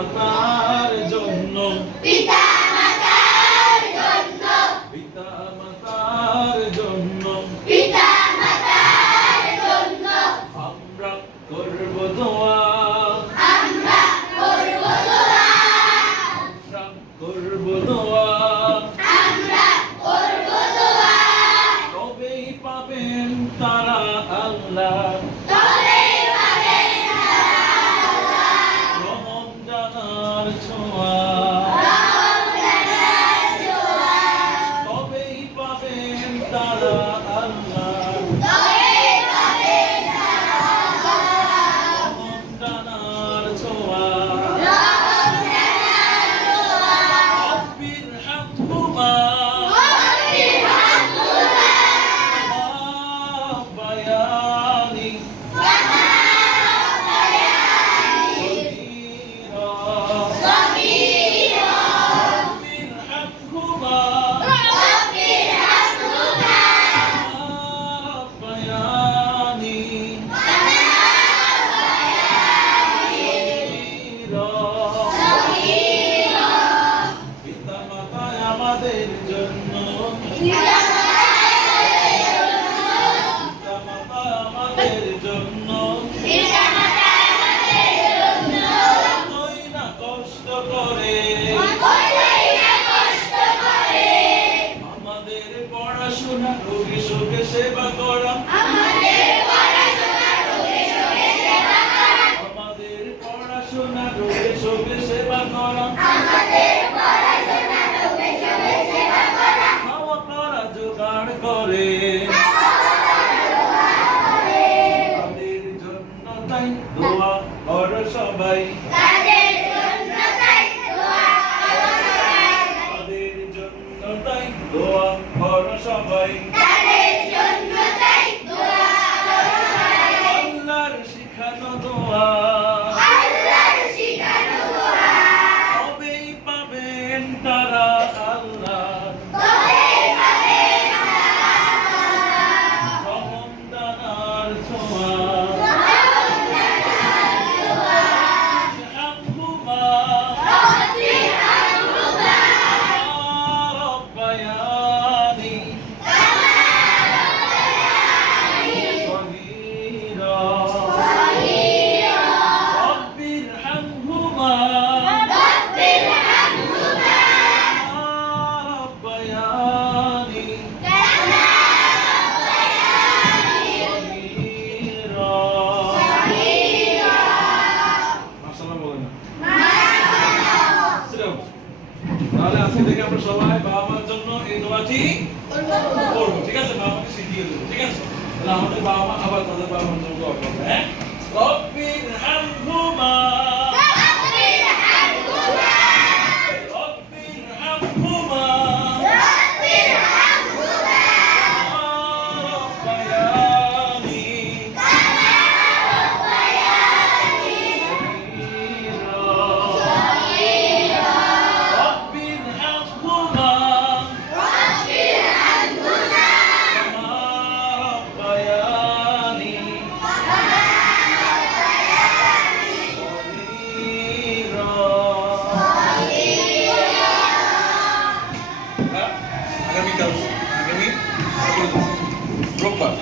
মাতার জন্য পিতা মাতার জন্য পিতা মাতার জন্য পিতা মাতার জন্য আমরা করব দোয়া আমরা করব দোয়া আমরা করব দোয়া আমরা করব দোয়া তবেই পাবেন তারা আল্লাহ তবে পাবেন রহম জানার ছোঁয়া রমজানের দোয়া তবেই পাবেন তারা আল্লাহ তবে পাবেন রহম জানার ছোঁয়া রমজানের দোয়া রব্বির হামহুমা রব্বির হামহুমা বায়ানি সগীরা রব্বির হামহুমা রব্বির হামহুমা বায়ানি সগীরা পিতা মাতায় আমাদের জন্য পিতা পিতা মাতা আমাদের জন্য পিতা মাতার জন্য কতই না কষ্ট করে কতই না কষ্ট করে আমাদের পড়াশোনা রোগী শোকে সেবা করা আমাদের পড়াশোনা রোগে শোকে সেবা করা আমাদের পড়াশোনা রোগী শোকে সেবা করা আমাদের পড়াশোনা রোগে শোকে সেবা করা খাওয়া পড়া জোগাড় করে তাদের জন্য তাই দোয়া করো সবাই তাদের জন্য তাই দোয়া করো সবাই তাদের জন্য তাই দোয়া করো সবাই তাদের জন্য তাই দোয়া করো সবাই আল্লাহর শিখানো দোয়া আল্লাহর শিখানো দোয়া তবেই পাবেন তারা আল্লাহ তবে পাবেন রহম দানার ছোঁয়া আম্মুমা রব্বির হামহুমা রব্বায়ানি صغيرا সগীরা رب ارحمهما রব্বির হামহুমা ربياني صغيرا মাশাআল্লাহ বলেন না তাহলে আজকে থেকে আমরা সবাই বাবা মার জন্য এই দোয়াটি করব ঠিক আছে বাবা মাকে শিখিয়ে দেবো ঠিক আছে তাহলে আমাদের বাবা মা আবার তাদের বাবা মার জন্য দোয়া করবে হ্যাঁ রব্বির হামহুমা রব্বির হামহুমা রব্বির হামহুমা রব্বির হামহুমা রব্বায়ানি সগীরা রব্বির হামহুমা রব্বির হামহুমা রব্বায়ানি আগামীকাল আগামী রোববার